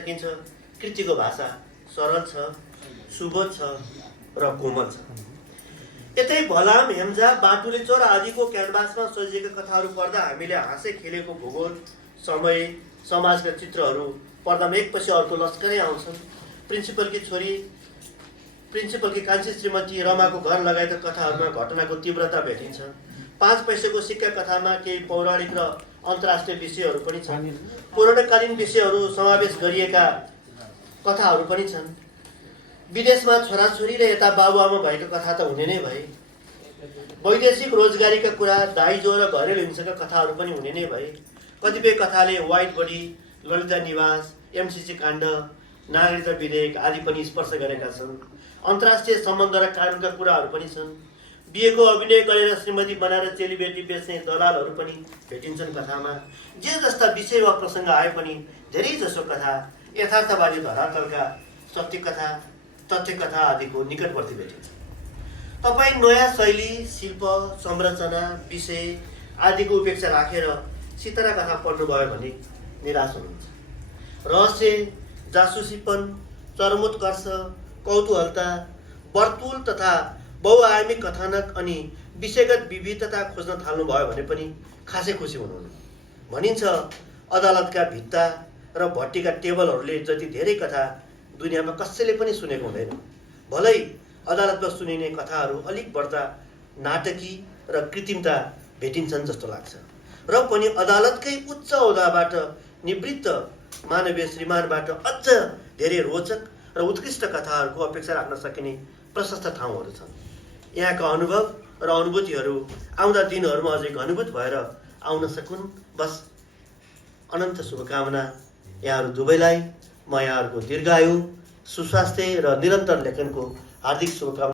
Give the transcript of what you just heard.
सकिन्छ। कृतिको भाषा सरल छ, सुबोध छ र कोमल छ। यतै भलाम, हेम्जा, बाटुले चोर आदिको क्यानभासमा सजिएका कथाहरू पढ्दा हामीले हाँसे खेलेको भूगोल, समय, समाजका चित्रहरू पढ्दामा एकपछि अर्को लस्करै आउँछन्। प्रिन्सिपलकी छोरी, प्रिन्सिपलकी कान्छी श्रीमती रमाको घर लगायतका कथाहरूमा घटनाको तीव्रता भेटिन्छ। 5 पैसाको सिक्का कथामा केही पौराणिक र अन्तर्राष्ट्रिय विषयहरू पनि छन्। पुराणकालीन विषयहरू समावेश गरिएका कथाहरू पनि छन्। विदेशमा छोराछोरी र यता बाबुआमा भएको कथा त हुने नै भए। वैदेशिक रोजगारीका कुरा, दाइजो र घरेलु हिंसाका कथाहरू पनि हुने नै भए। कतिपय कथाले व्हाइट बडी, ललिता निवास, एमसिसी काण्ड, नागरिकता विधेयक आदि पनि स्पर्श गरेका छन्। अन्तर्राष्ट्रिय सम्बन्ध र कानुनका कुराहरू पनि छन्। बिहेको अभिनय गरेर श्रीमती बनाएर चेलीबेटी बेच्ने दलालहरू पनि भेटिन्छन् कथामा। जे जस्ता विषय वा प्रसङ्ग आए पनि धेरै जसो कथा यथार्थवादी धरातलका सत्य कथा, तथ्य कथा आदिको निकटवर्ती भेटिन्छ। तपाईँ नयाँ शैली, शिल्प, संरचना, विषय आदिको उपेक्षा राखेर सितारा कथा पढ्नुभयो भने निराश हुनुहुन्छ। रहस्य, जासुसीपन, चरमोत्कर्ष, कौतूहलता, वर्तुल तथा बहुआयामिक कथानक अनि विषयगत विविधता खोज्न थाल्नुभयो भने पनि खासै खुसी हुनुहुन्न। भनिन्छ अदालतका भित्ता र भट्टीका टेबलहरूले जति धेरै कथा दुनियाँमा कसैले पनि सुनेको हुँदैन। भलै अदालतमा सुनिने कथाहरू अलिक बढ्ता नाटकी र कृत्रिमता भेटिन्छन् जस्तो लाग्छ। र पनि अदालतकै उच्च ओहदाबाट निवृत्त मानवीय श्रीमानबाट अझ धेरै रोचक र उत्कृष्ट कथाहरूको अपेक्षा राख्न सकिने प्रशस्त ठाउँहरू छन्। यहाँका अनुभव र अनुभूतिहरू आउँदा दिनहरूमा अझै घनीभूत भएर आउन सकुन्। बस अनन्त शुभकामना यहाँहरू दुवैलाई। म यहाँहरूको दीर्घायु, सुस्वास्थ्य र निरन्तर लेखनको हार्दिक शुभकामना